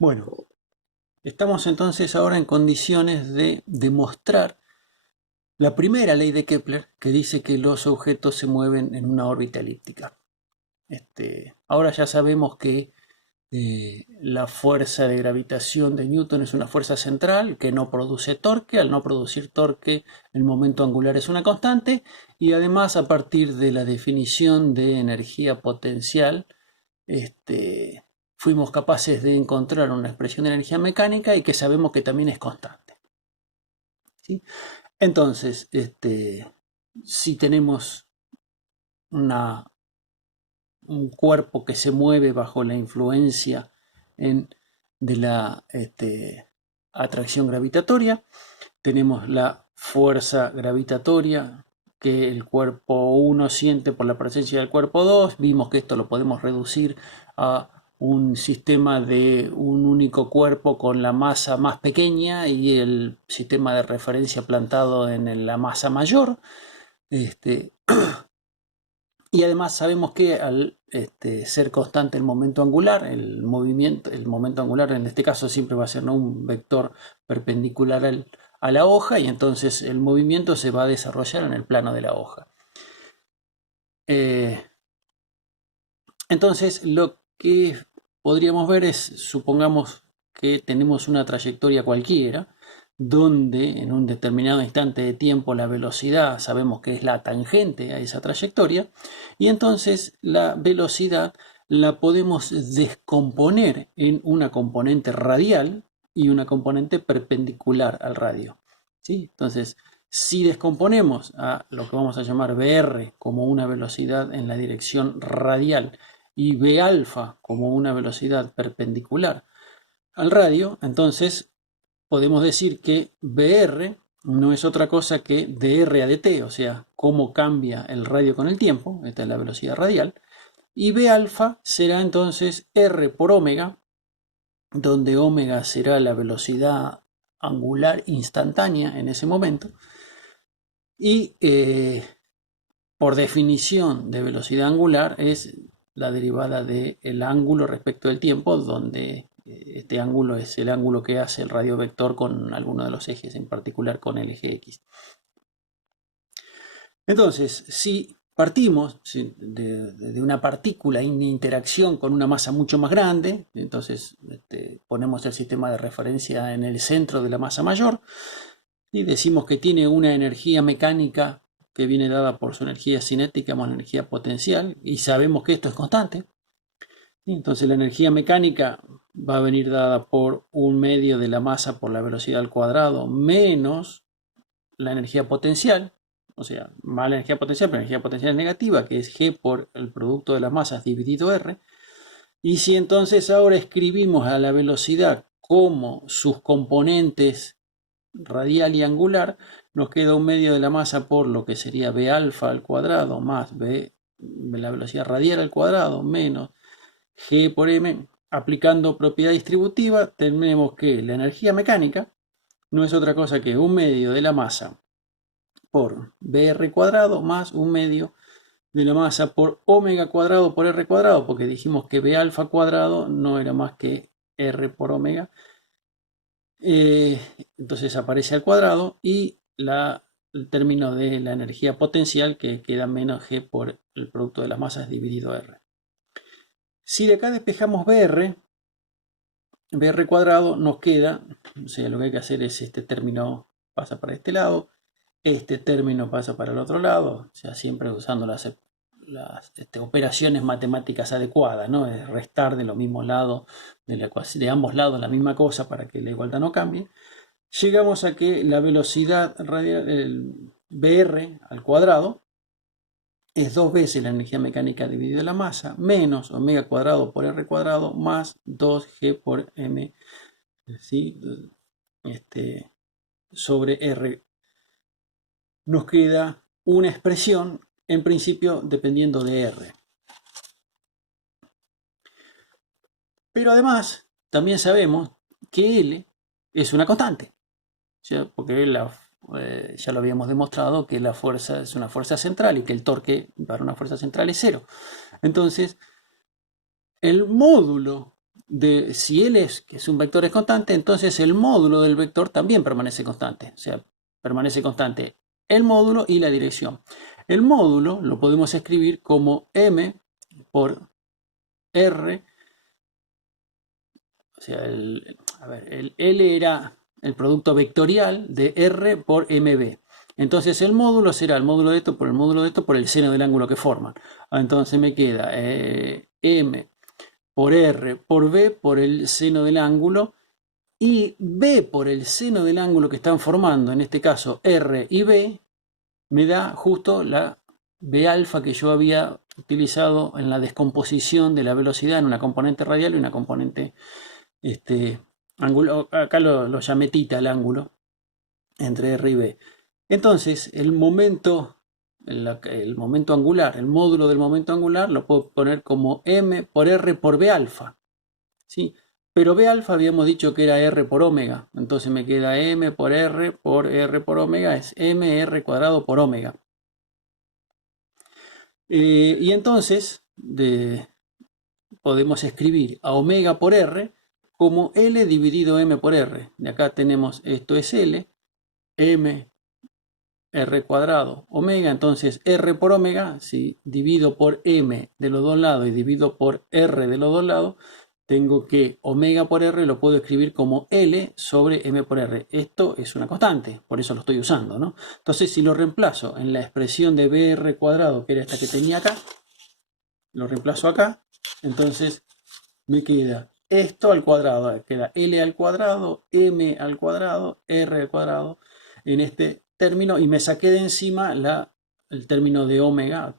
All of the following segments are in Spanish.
Bueno, estamos entonces ahora en condiciones de demostrar la primera ley de Kepler que dice que los objetos se mueven en una órbita elíptica. Ahora ya sabemos que la fuerza de gravitación de Newton es una fuerza central que no produce torque. Al no producir torque, el momento angular es una constante. Y además, a partir de la definición de energía potencial, fuimos capaces de encontrar una expresión de energía mecánica y que sabemos que también es constante. ¿Sí? Entonces, si tenemos una, un cuerpo que se mueve bajo la influencia de la atracción gravitatoria, tenemos la fuerza gravitatoria que el cuerpo 1 siente por la presencia del cuerpo 2. Vimos que esto lo podemos reducir a un sistema de un único cuerpo con la masa más pequeña y el sistema de referencia plantado en la masa mayor. Y además sabemos que al ser constante el momento angular, el momento angular en este caso siempre va a ser, ¿no?, un vector perpendicular a la hoja, y entonces el movimiento se va a desarrollar en el plano de la hoja. Eh, entonces lo que podríamos ver es, supongamos que tenemos una trayectoria cualquiera, donde en un determinado instante de tiempo la velocidad sabemos que es la tangente a esa trayectoria, y entonces la velocidad la podemos descomponer en una componente radial y una componente perpendicular al radio. ¿Sí? Entonces, si descomponemos a lo que vamos a llamar Br como una velocidad en la dirección radial y B alfa como una velocidad perpendicular al radio, entonces podemos decir que Br no es otra cosa que dr a dt, o sea, cómo cambia el radio con el tiempo. Esta es la velocidad radial. Y B alfa será entonces R por omega, donde omega será la velocidad angular instantánea en ese momento. Y por definición de velocidad angular es la derivada del ángulo respecto del tiempo, donde este ángulo es el ángulo que hace el radio vector con alguno de los ejes, en particular con el eje X. Entonces, si partimos de una partícula en interacción con una masa mucho más grande, entonces ponemos el sistema de referencia en el centro de la masa mayor y decimos que tiene una energía mecánica que viene dada por su energía cinética más la energía potencial, y sabemos que esto es constante. Entonces la energía mecánica va a venir dada por 1/2 de la masa por la velocidad al cuadrado menos la energía potencial, o sea, más la energía potencial, pero la energía potencial negativa, que es G por el producto de las masas dividido R. Y si entonces ahora escribimos a la velocidad como sus componentes radial y angular, nos queda 1/2 de la masa por lo que sería B alfa al cuadrado más B, la velocidad radial al cuadrado, menos G por M. Aplicando propiedad distributiva, tenemos que la energía mecánica no es otra cosa que 1/2 de la masa por BR cuadrado más 1/2 de la masa por omega cuadrado por R cuadrado, porque dijimos que B alfa cuadrado no era más que R por omega. Entonces aparece al cuadrado, y el término de la energía potencial, que queda menos G por el producto de las masas dividido R. Si de acá despejamos BR cuadrado nos queda, o sea, lo que hay que hacer es este término pasa para este lado, este término pasa para el otro lado, o sea, siempre usando las operaciones matemáticas adecuadas, ¿no? Es restar de los mismos lados, de ambos lados la misma cosa para que la igualdad no cambie. Llegamos a que la velocidad radial, el Br al cuadrado, es 2 veces la energía mecánica dividida la masa, menos omega cuadrado por R cuadrado, más 2G por M, ¿sí? Sobre R. Nos queda una expresión, en principio, dependiendo de R. Pero además, también sabemos que L es una constante, ¿sí? Porque ya lo habíamos demostrado que la fuerza es una fuerza central y que el torque para una fuerza central es 0. Entonces, el módulo si L que es un vector es constante, entonces el módulo del vector también permanece constante. O sea, permanece constante el módulo y la dirección. El módulo lo podemos escribir como M por R. O sea, el L era el producto vectorial de R por MB. Entonces el módulo será el módulo de esto por el módulo de esto por el seno del ángulo que forman. Entonces me queda M por R por B por el seno del ángulo y B por el seno del ángulo que están formando, en este caso R y B, me da justo la B alfa que yo había utilizado en la descomposición de la velocidad en una componente radial y una componente ángulo. Acá lo llamé tita el ángulo entre R y B. Entonces el momento angular, el módulo del momento angular lo puedo poner como M por R por B alfa, ¿sí? Pero B alfa habíamos dicho que era R por omega, entonces me queda M por R por omega, es MR cuadrado por omega. Y entonces podemos escribir a omega por R como L dividido M por R. De acá tenemos, esto es L, M R cuadrado omega, entonces R por omega, si divido por M de los dos lados y divido por R de los dos lados, tengo que omega por R lo puedo escribir como L sobre M por R. Esto es una constante, por eso lo estoy usando, ¿no? Entonces si lo reemplazo en la expresión de BR cuadrado, que era esta que tenía acá, lo reemplazo acá, entonces me queda esto al cuadrado, queda L al cuadrado, M al cuadrado, R al cuadrado en este término, y me saqué de encima el término de omega,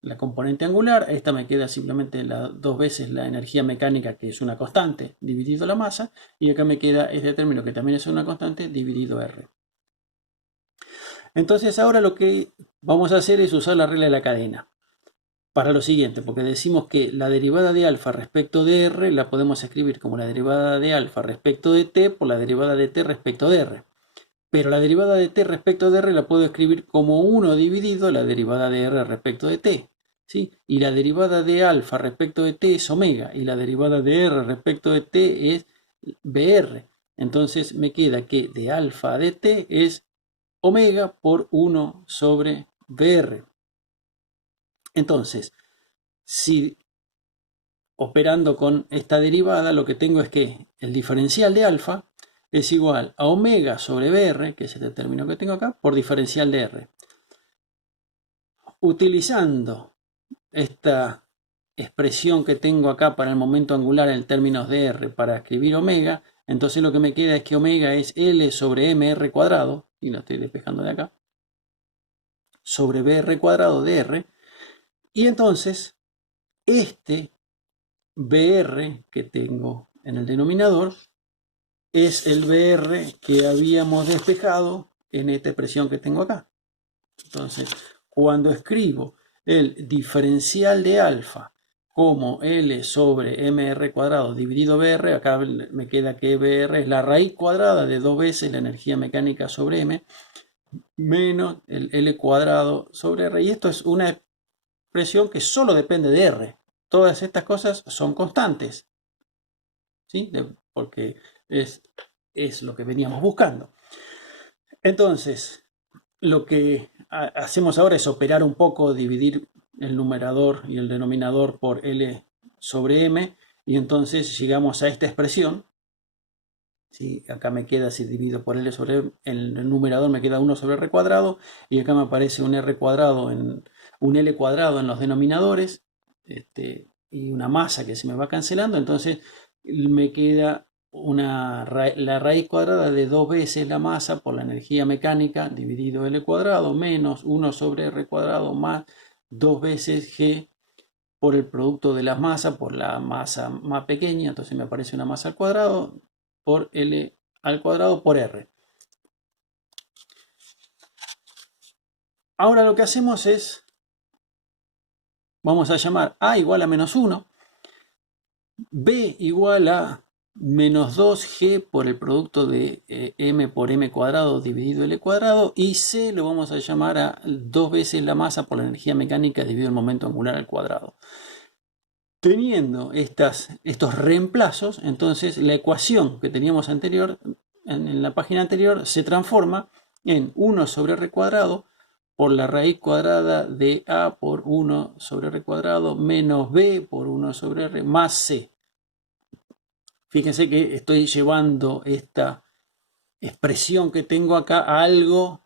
la componente angular. Esta me queda simplemente dos veces la energía mecánica, que es una constante, dividido la masa, y acá me queda este término que también es una constante, dividido R. Entonces ahora lo que vamos a hacer es usar la regla de la cadena para lo siguiente, porque decimos que la derivada de alfa respecto de R la podemos escribir como la derivada de alfa respecto de t por la derivada de t respecto de R. Pero la derivada de t respecto de R la puedo escribir como 1 dividido la derivada de R respecto de t, ¿sí? Y la derivada de alfa respecto de t es omega, y la derivada de R respecto de t es BR. Entonces me queda que de alfa de t es omega por 1 sobre BR. Entonces, si operando con esta derivada, lo que tengo es que el diferencial de alfa es igual a omega sobre BR, que es este término que tengo acá, por diferencial de R. Utilizando esta expresión que tengo acá para el momento angular en términos de R para escribir omega, entonces lo que me queda es que omega es L sobre MR cuadrado, y lo estoy despejando de acá, sobre BR cuadrado de R, y entonces este BR que tengo en el denominador es el BR que habíamos despejado en esta expresión que tengo acá. Entonces, cuando escribo el diferencial de alfa como L sobre MR cuadrado dividido BR, acá me queda que BR es la raíz cuadrada de 2 veces la energía mecánica sobre M menos el L cuadrado sobre R. Y esto es una expresión que solo depende de R. Todas estas cosas son constantes, ¿sí? Porque es lo que veníamos buscando. Entonces, lo que hacemos ahora es operar un poco, dividir el numerador y el denominador por L sobre M, y entonces llegamos a esta expresión. ¿Sí? Acá me queda, si divido por L sobre M, el numerador me queda 1 sobre R cuadrado, y acá me aparece un R cuadrado, un L cuadrado en los denominadores, y una masa que se me va cancelando. Entonces me queda la raíz cuadrada de 2 veces la masa por la energía mecánica dividido L cuadrado menos 1 sobre R cuadrado más 2 veces G por el producto de las masas por la masa más pequeña. Entonces me aparece una masa al cuadrado por L al cuadrado por R. Ahora lo que hacemos es, vamos a llamar A igual a menos 1, B igual a menos 2G por el producto de M por M cuadrado dividido L cuadrado, y C lo vamos a llamar a 2 veces la masa por la energía mecánica dividido el momento angular al cuadrado. Teniendo estos reemplazos, entonces la ecuación que teníamos anterior, en la página anterior, se transforma en 1 sobre r cuadrado por la raíz cuadrada de a por 1 sobre r cuadrado menos b por 1 sobre r más c. Fíjense que estoy llevando esta expresión que tengo acá a algo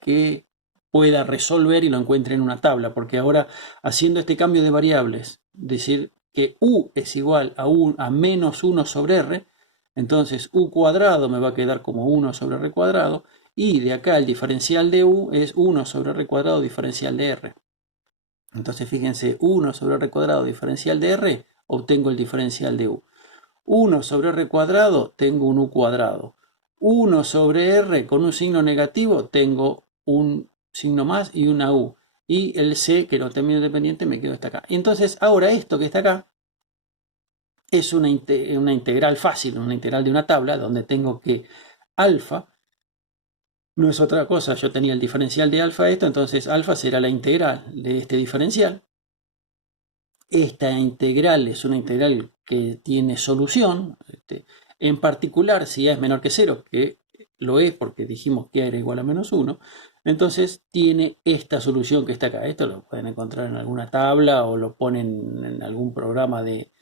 que pueda resolver y lo encuentre en una tabla, porque ahora haciendo este cambio de variables, decir que u es igual a menos 1 sobre r, entonces u cuadrado me va a quedar como 1 sobre r cuadrado, y de acá el diferencial de u es 1 sobre r cuadrado diferencial de r. Entonces fíjense, 1 sobre r cuadrado diferencial de r, obtengo el diferencial de u. 1 sobre r cuadrado, tengo un u cuadrado. 1 sobre r con un signo negativo, tengo un signo más y una u. Y el c, que no termino independiente, me quedo hasta acá. Y entonces ahora esto que está acá es una integral fácil, una integral de una tabla, donde tengo que alfa no es otra cosa. Yo tenía el diferencial de alfa esto, entonces alfa será la integral de este diferencial. Esta integral es una integral que tiene solución, en particular si a es menor que 0, que lo es porque dijimos que a era igual a menos 1, entonces tiene esta solución que está acá. Esto lo pueden encontrar en alguna tabla o lo ponen en algún programa de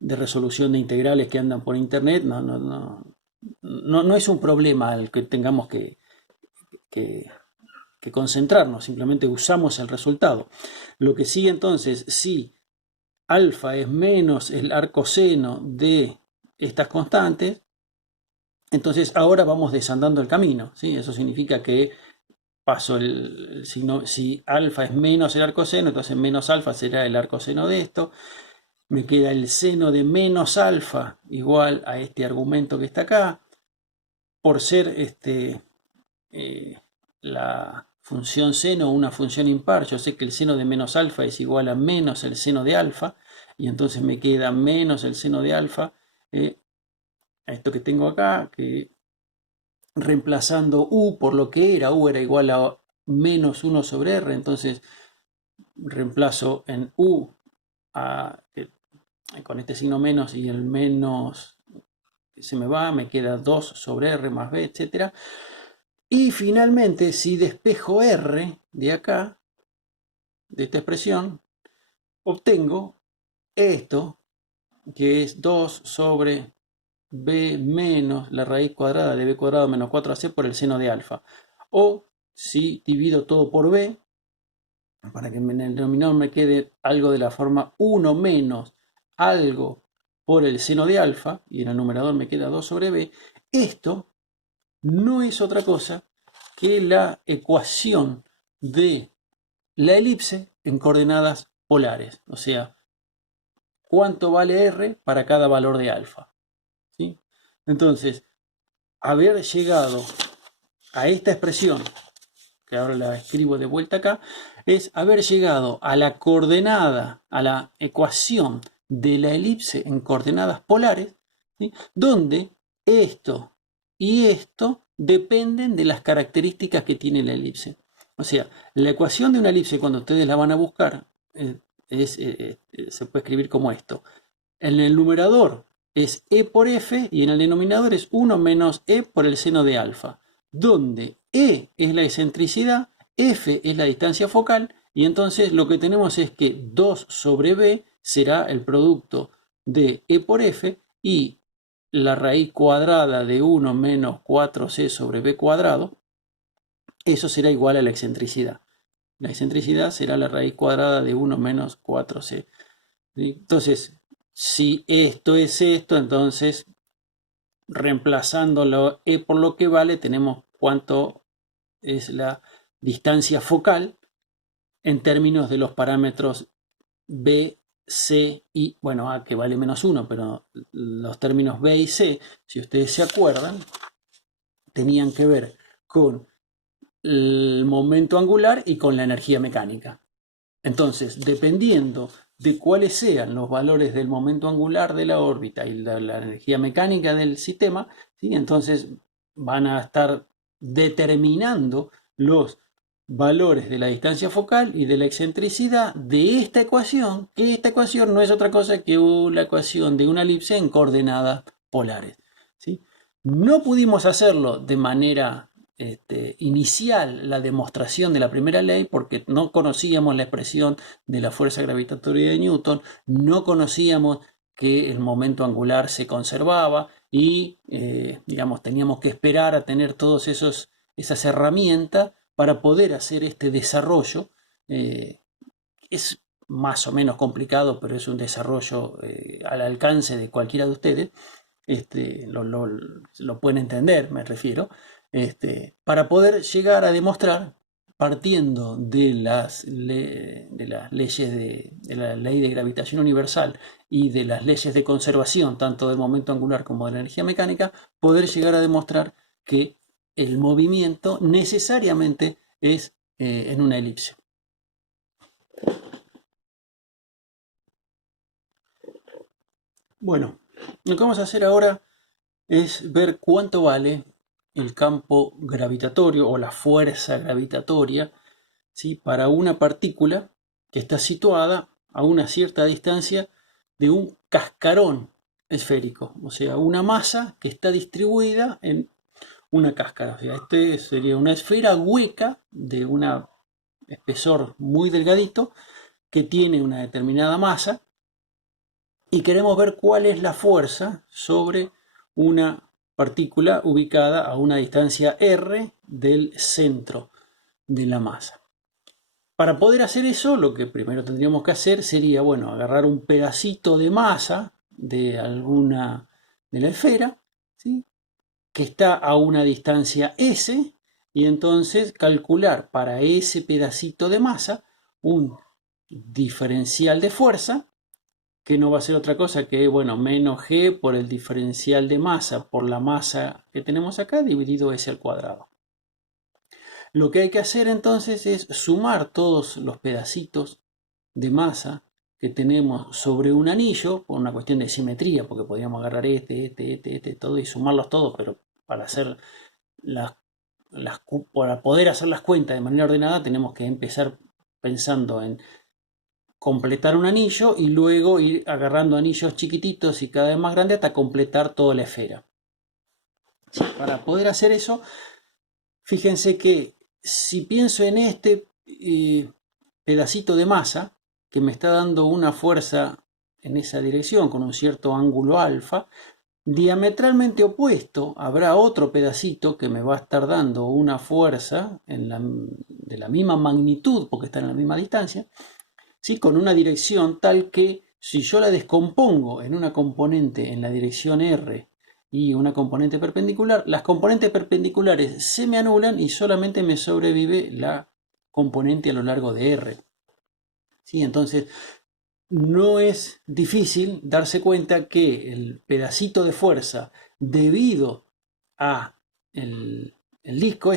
resolución de integrales que andan por internet. No es un problema al que tengamos que concentrarnos, simplemente usamos el resultado. Lo que sí, entonces, si alfa es menos el arcoseno de estas constantes, entonces ahora vamos desandando el camino, ¿sí? Eso significa que paso el signo, si alfa es menos el arcoseno, entonces menos alfa será el arcoseno de esto, me queda el seno de menos alfa igual a este argumento que está acá, por ser la función seno una función impar, yo sé que el seno de menos alfa es igual a menos el seno de alfa, y entonces me queda menos el seno de alfa, a esto que tengo acá, que reemplazando u por lo que era, u era igual a menos 1 sobre r, entonces reemplazo en u con este signo menos y el menos se me va, me queda 2 sobre r más b, etc. Y finalmente, si despejo r de acá, de esta expresión, obtengo esto, que es 2 sobre b menos la raíz cuadrada de b cuadrado menos 4ac por el seno de alfa. O si divido todo por b, para que en el denominador me quede algo de la forma 1 menos algo por el seno de alfa, y en el numerador me queda 2 sobre b, esto no es otra cosa que la ecuación de la elipse en coordenadas polares, o sea, cuánto vale r para cada valor de alfa, ¿sí? Entonces, haber llegado a esta expresión, que ahora la escribo de vuelta acá, es haber llegado a la coordenada, a la ecuación de la elipse en coordenadas polares, ¿sí? Donde esto y esto dependen de las características que tiene la elipse. O sea, la ecuación de una elipse, cuando ustedes la van a buscar, se puede escribir como esto. En el numerador es e por f y en el denominador es 1 menos e por el seno de alfa, donde e es la excentricidad, f es la distancia focal, y entonces lo que tenemos es que 2 sobre b será el producto de e por f, y la raíz cuadrada de 1 menos 4c sobre b cuadrado, eso será igual a la excentricidad. La excentricidad será la raíz cuadrada de 1 menos 4c. Entonces, si esto es esto, entonces reemplazándolo e por lo que vale, tenemos cuánto es la distancia focal en términos de los parámetros b, c y, bueno, a que vale menos 1, pero los términos b y c, si ustedes se acuerdan, tenían que ver con el momento angular y con la energía mecánica. Entonces, dependiendo de cuáles sean los valores del momento angular de la órbita y la energía mecánica del sistema, ¿sí? Entonces van a estar determinando los valores de la distancia focal y de la excentricidad de esta ecuación, que esta ecuación no es otra cosa que la ecuación de una elipse en coordenadas polares, ¿sí? No pudimos hacerlo de manera inicial, la demostración de la primera ley, porque no conocíamos la expresión de la fuerza gravitatoria de Newton, no conocíamos que el momento angular se conservaba y, digamos, teníamos que esperar a tener todas esas herramientas para poder hacer este desarrollo. Es más o menos complicado, pero es un desarrollo al alcance de cualquiera de ustedes. Lo pueden entender, me refiero, para poder llegar a demostrar, partiendo de las leyes de la ley de gravitación universal y de las leyes de conservación, tanto del momento angular como de la energía mecánica, poder llegar a demostrar que el movimiento necesariamente es en una elipse. Bueno, lo que vamos a hacer ahora es ver cuánto vale el campo gravitatorio o la fuerza gravitatoria, ¿sí?, para una partícula que está situada a una cierta distancia de un cascarón esférico, o sea, una masa que está distribuida en una cáscara. O sea, este sería una esfera hueca de un espesor muy delgadito que tiene una determinada masa y queremos ver cuál es la fuerza sobre una partícula ubicada a una distancia r del centro de la masa. Para poder hacer eso, lo que primero tendríamos que hacer sería, bueno, agarrar un pedacito de masa de alguna de la esfera, ¿sí?, que está a una distancia s, y entonces calcular para ese pedacito de masa un diferencial de fuerza, que no va a ser otra cosa que, bueno, menos g por el diferencial de masa por la masa que tenemos acá dividido s al cuadrado. Lo que hay que hacer entonces es sumar todos los pedacitos de masa que tenemos sobre un anillo, por una cuestión de simetría, porque podríamos agarrar todo y sumarlos todos, pero para hacer para poder hacer las cuentas de manera ordenada tenemos que empezar pensando en completar un anillo y luego ir agarrando anillos chiquititos y cada vez más grandes hasta completar toda la esfera. Sí, para poder hacer eso, fíjense que si pienso en este pedacito de masa que me está dando una fuerza en esa dirección con un cierto ángulo alfa, diametralmente opuesto habrá otro pedacito que me va a estar dando una fuerza de la misma magnitud, porque está en la misma distancia, ¿sí?, con una dirección tal que si yo la descompongo en una componente en la dirección r y una componente perpendicular, las componentes perpendiculares se me anulan y solamente me sobrevive la componente a lo largo de r. ¿Sí? Entonces, no es difícil darse cuenta que el pedacito de fuerza debido a el disco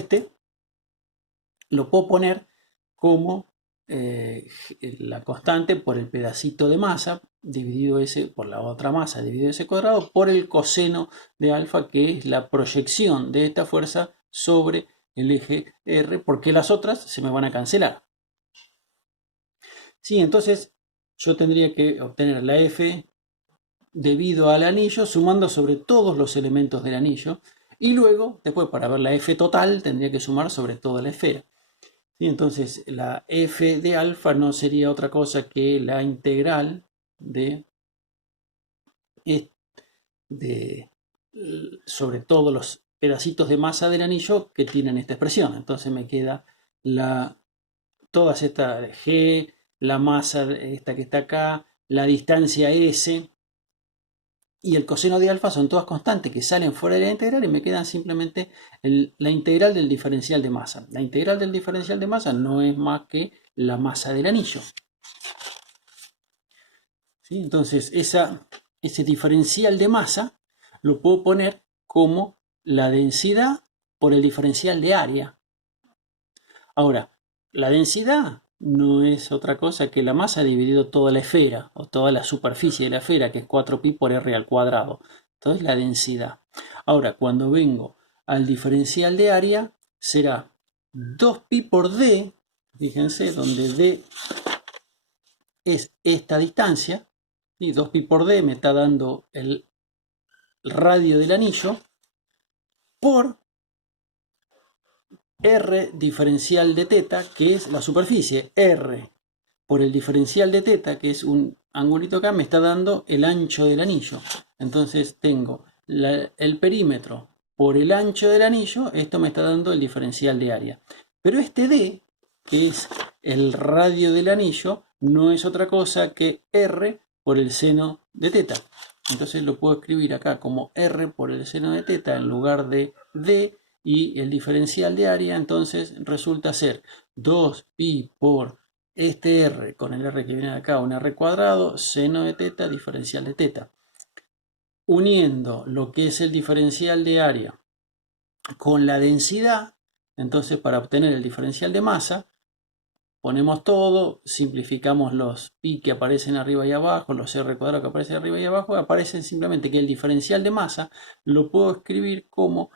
lo puedo poner como la constante por el pedacito de masa dividido ese por la otra masa dividido ese cuadrado por el coseno de alfa, que es la proyección de esta fuerza sobre el eje R, porque las otras se me van a cancelar. Sí, entonces yo tendría que obtener la F debido al anillo sumando sobre todos los elementos del anillo, y luego, después, para ver la F total, tendría que sumar sobre toda la esfera. ¿Sí? Entonces, la F de alfa no sería otra cosa que la integral sobre todos los pedacitos de masa del anillo que tienen esta expresión. Entonces me queda todas estas G, la masa esta que está acá, la distancia S y el coseno de alfa son todas constantes que salen fuera de la integral y me quedan simplemente la integral del diferencial de masa. La integral del diferencial de masa no es más que la masa del anillo. ¿Sí? Entonces ese diferencial de masa lo puedo poner como la densidad por el diferencial de área. Ahora, la densidad no es otra cosa que la masa dividido toda la esfera o toda la superficie de la esfera, que es 4pi por r al cuadrado. Entonces la densidad. Ahora, cuando vengo al diferencial de área, será 2pi por d, fíjense, donde d es esta distancia, y 2pi por d me está dando el radio del anillo, por r diferencial de teta, que es la superficie. R por el diferencial de teta, que es un angulito acá, me está dando el ancho del anillo. Entonces tengo el perímetro por el ancho del anillo, esto me está dando el diferencial de área. Pero este d, que es el radio del anillo, no es otra cosa que r por el seno de teta. Entonces lo puedo escribir acá como r por el seno de teta en lugar de d, y el diferencial de área entonces resulta ser 2pi por este r con el r que viene de acá, un r cuadrado, seno de teta, diferencial de teta. Uniendo lo que es el diferencial de área con la densidad, entonces para obtener el diferencial de masa, ponemos todo, simplificamos los pi que aparecen arriba y abajo, los r cuadrados que aparecen arriba y abajo, aparecen simplemente que el diferencial de masa lo puedo escribir como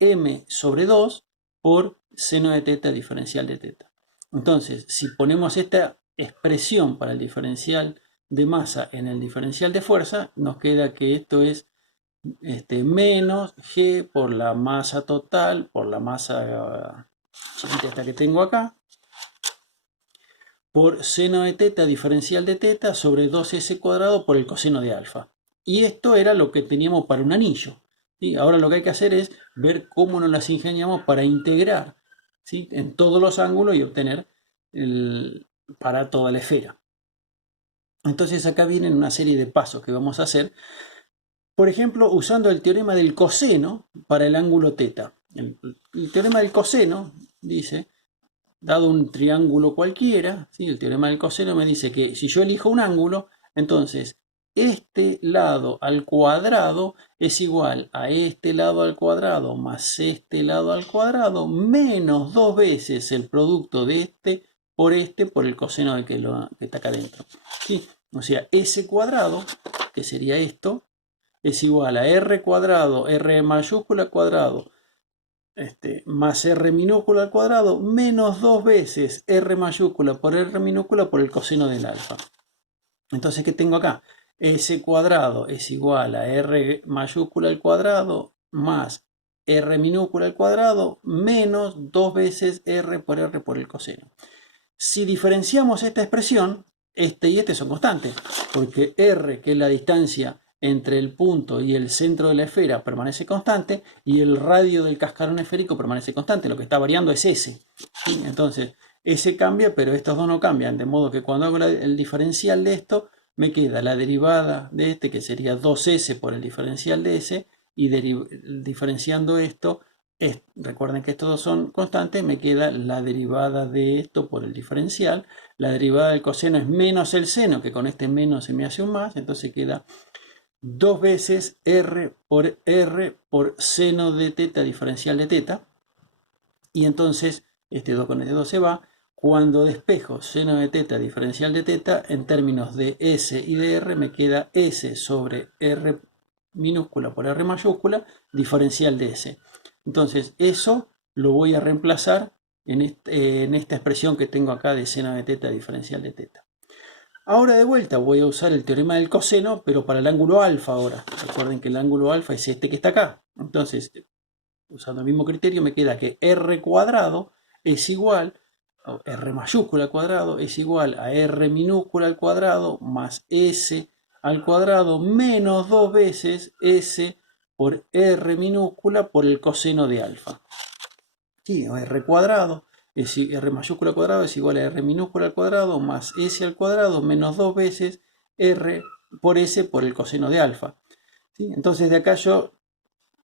m sobre 2 por seno de teta diferencial de teta. Entonces, si ponemos esta expresión para el diferencial de masa en el diferencial de fuerza, nos queda que esto es menos g por la masa total, por la masa chiquita esta que tengo acá, por seno de teta diferencial de teta sobre 2s cuadrado por el coseno de alfa. Y esto era lo que teníamos para un anillo. ¿Sí? Ahora lo que hay que hacer es ver cómo nos las ingeniamos para integrar, ¿sí?, en todos los ángulos y obtener para toda la esfera. Entonces acá vienen una serie de pasos que vamos a hacer. Por ejemplo, usando el teorema del coseno para el ángulo teta. El teorema del coseno dice, dado un triángulo cualquiera, ¿sí?, el teorema del coseno me dice que si yo elijo un ángulo, entonces este lado al cuadrado es igual a este lado al cuadrado más este lado al cuadrado menos 2 veces el producto de este por el coseno de que está acá adentro. ¿Sí? O sea, s cuadrado, que sería esto, es igual a r cuadrado, r mayúscula cuadrado, más r minúscula al cuadrado, menos 2 veces r mayúscula por r minúscula por el coseno del alfa. Entonces, ¿qué tengo acá? S cuadrado es igual a r mayúscula al cuadrado más r minúscula al cuadrado menos 2 veces r por el coseno. Si diferenciamos esta expresión, este y este son constantes, porque r, que es la distancia entre el punto y el centro de la esfera, permanece constante, y el radio del cascarón esférico permanece constante. Lo que está variando es s. ¿Sí? Entonces, s cambia, pero estos dos no cambian, de modo que cuando hago el diferencial de esto, me queda la derivada de este, que sería 2s por el diferencial de s, y diferenciando esto, recuerden que estos dos son constantes, me queda la derivada de esto por el diferencial. La derivada del coseno es menos el seno, que con este menos se me hace un más, entonces queda 2 veces r por seno de teta diferencial de teta. Y entonces este 2 con este 2 se va. Cuando despejo seno de teta diferencial de teta, en términos de s y de r, me queda s sobre r minúscula por r mayúscula, diferencial de s. Entonces eso lo voy a reemplazar en esta expresión que tengo acá de seno de teta diferencial de teta. Ahora de vuelta voy a usar el teorema del coseno, pero para el ángulo alfa ahora. Recuerden que el ángulo alfa es este que está acá. Entonces, usando el mismo criterio, me queda que r cuadrado es igual, r mayúscula al cuadrado es igual a r minúscula al cuadrado más s al cuadrado menos 2 veces s por r minúscula por el coseno de alfa. Sí, r cuadrado es r mayúscula al cuadrado es igual a r minúscula al cuadrado más s al cuadrado menos 2 veces r por s por el coseno de alfa. ¿Sí? Entonces de acá yo,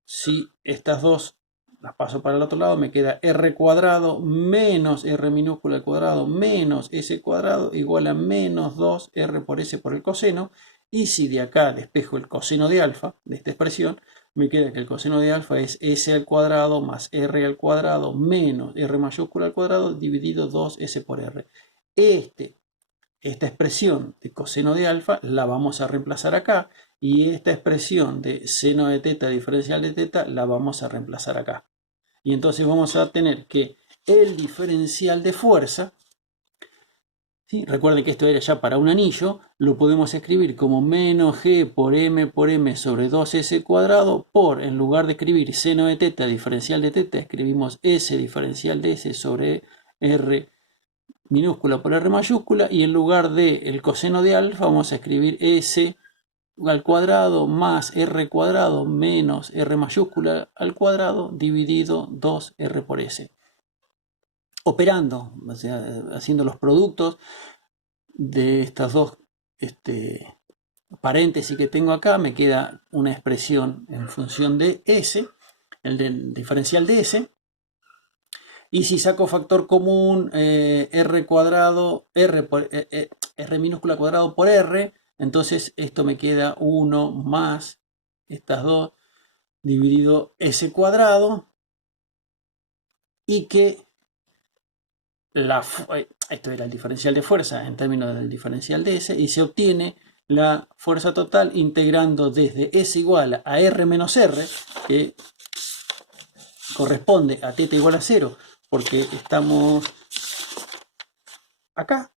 si estas dos las paso para el otro lado, me queda r cuadrado menos r minúscula al cuadrado menos s cuadrado igual a menos 2 r por s por el coseno. Y si de acá despejo el coseno de alfa, de esta expresión, me queda que el coseno de alfa es s al cuadrado más r al cuadrado menos r mayúscula al cuadrado dividido 2s por r. Esta expresión de coseno de alfa la vamos a reemplazar acá, y esta expresión de seno de teta diferencial de teta la vamos a reemplazar acá. Y entonces vamos a tener que el diferencial de fuerza. ¿Sí? Recuerden que esto era ya para un anillo, lo podemos escribir como menos G por M sobre 2S cuadrado por, en lugar de escribir seno de teta diferencial de teta, escribimos S diferencial de S sobre R minúscula por R mayúscula, y en lugar de el coseno de alfa vamos a escribir S al cuadrado más R cuadrado menos R mayúscula al cuadrado dividido 2R por S. Operando, o sea, haciendo los productos de estas dos paréntesis que tengo acá, me queda una expresión en función de S, el del diferencial de S. Y si saco factor común, R cuadrado, R minúscula cuadrado por R, entonces esto me queda 1 más estas dos dividido S cuadrado, y que esto era el diferencial de fuerza en términos del diferencial de S, y se obtiene la fuerza total integrando desde S igual a R menos R, que corresponde a θ igual a 0, porque estamos acá.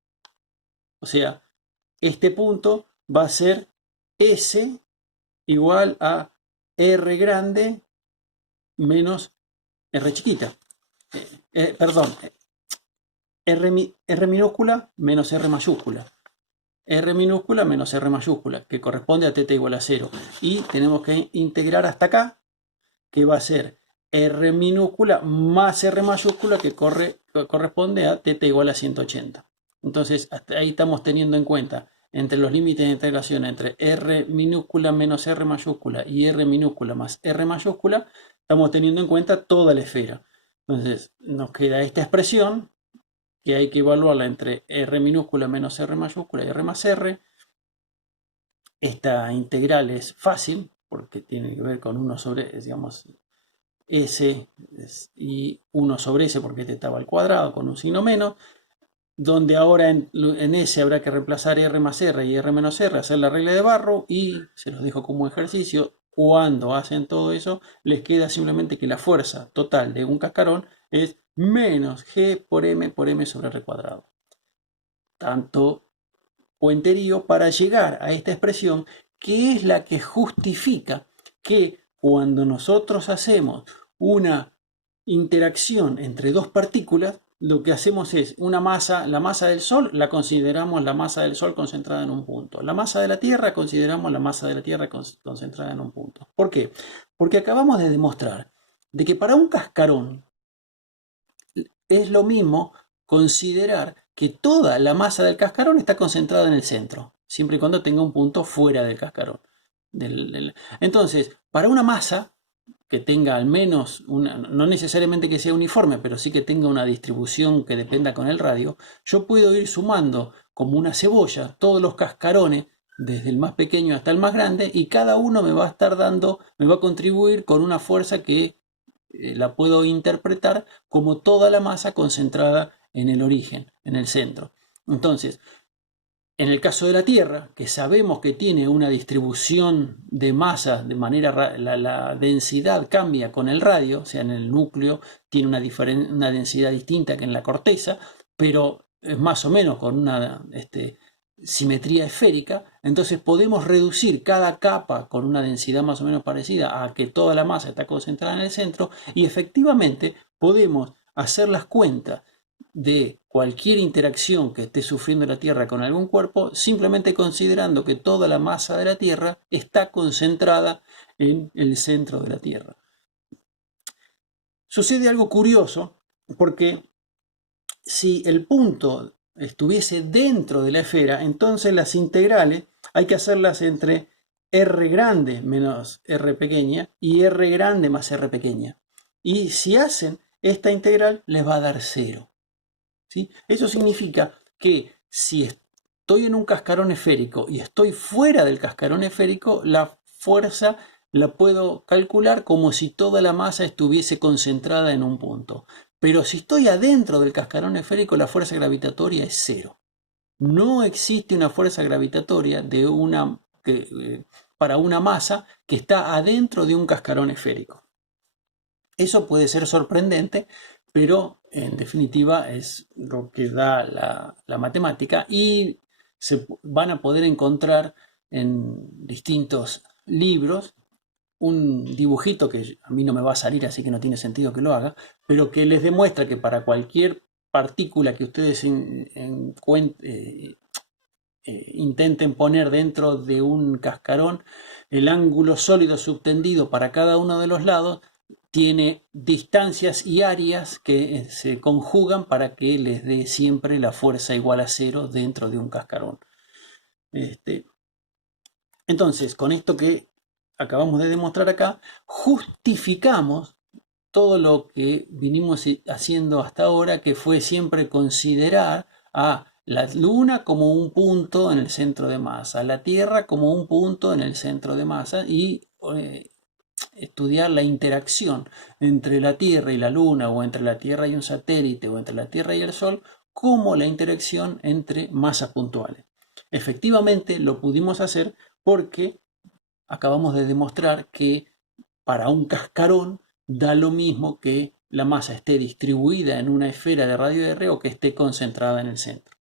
O sea, este punto va a ser S igual a R grande menos R chiquita. Perdón, R minúscula menos R mayúscula. R minúscula menos R mayúscula, que corresponde a θ igual a 0. Y tenemos que integrar hasta acá, que va a ser R minúscula más R mayúscula, que corresponde a θ igual a 180. Entonces, hasta ahí estamos teniendo en cuenta, entre los límites de integración entre R minúscula menos R mayúscula y R minúscula más R mayúscula, estamos teniendo en cuenta toda la esfera. Entonces, nos queda esta expresión, que hay que evaluarla entre R minúscula menos R mayúscula y R más R. Esta integral es fácil, porque tiene que ver con 1 sobre, digamos, S y 1 sobre S, porque este estaba al cuadrado con un signo menos, donde ahora en S habrá que reemplazar R más R y R menos R, hacer la regla de Barrow, y se los dejo como ejercicio. Cuando hacen todo eso, les queda simplemente que la fuerza total de un cascarón es menos G por M sobre R cuadrado. Tanto puenterío para llegar a esta expresión, que es la que justifica que cuando nosotros hacemos una interacción entre dos partículas, lo que hacemos es una masa, la masa del Sol la consideramos la masa del Sol concentrada en un punto. La masa de la Tierra consideramos la masa de la Tierra concentrada en un punto. ¿Por qué? Porque acabamos de demostrar de que para un cascarón es lo mismo considerar que toda la masa del cascarón está concentrada en el centro, siempre y cuando tenga un punto fuera del cascarón. Entonces, para una masa que tenga al menos, no necesariamente que sea uniforme, pero sí que tenga una distribución que dependa con el radio, yo puedo ir sumando como una cebolla todos los cascarones, desde el más pequeño hasta el más grande, y cada uno me va a estar dando, me va a contribuir con una fuerza que la puedo interpretar como toda la masa concentrada en el origen, en el centro. Entonces, en el caso de la Tierra, que sabemos que tiene una distribución de masas de manera, la densidad cambia con el radio, o sea, en el núcleo tiene una densidad distinta que en la corteza, pero es más o menos con una simetría esférica. Entonces podemos reducir cada capa con una densidad más o menos parecida a que toda la masa está concentrada en el centro, y efectivamente podemos hacer las cuentas de cualquier interacción que esté sufriendo la Tierra con algún cuerpo, simplemente considerando que toda la masa de la Tierra está concentrada en el centro de la Tierra. Sucede algo curioso, porque si el punto estuviese dentro de la esfera, entonces las integrales hay que hacerlas entre R grande menos R pequeña y R grande más R pequeña. Y si hacen esta integral, les va a dar 0. ¿Sí? Eso significa que si estoy en un cascarón esférico y estoy fuera del cascarón esférico, la fuerza la puedo calcular como si toda la masa estuviese concentrada en un punto. Pero si estoy adentro del cascarón esférico, la fuerza gravitatoria es 0. No existe una fuerza gravitatoria para una masa que está adentro de un cascarón esférico. Eso puede ser sorprendente, pero en definitiva es lo que da la matemática, y se van a poder encontrar en distintos libros un dibujito que a mí no me va a salir, así que no tiene sentido que lo haga, pero que les demuestra que para cualquier partícula que ustedes intenten poner dentro de un cascarón, el ángulo sólido subtendido para cada uno de los lados tiene distancias y áreas que se conjugan para que les dé siempre la fuerza igual a cero dentro de un cascarón. Entonces, con esto que acabamos de demostrar acá, justificamos todo lo que vinimos haciendo hasta ahora, que fue siempre considerar a la Luna como un punto en el centro de masa, a la Tierra como un punto en el centro de masa, y estudiar la interacción entre la Tierra y la Luna, o entre la Tierra y un satélite, o entre la Tierra y el Sol, como la interacción entre masas puntuales. Efectivamente lo pudimos hacer porque acabamos de demostrar que para un cascarón da lo mismo que la masa esté distribuida en una esfera de radio R o que esté concentrada en el centro.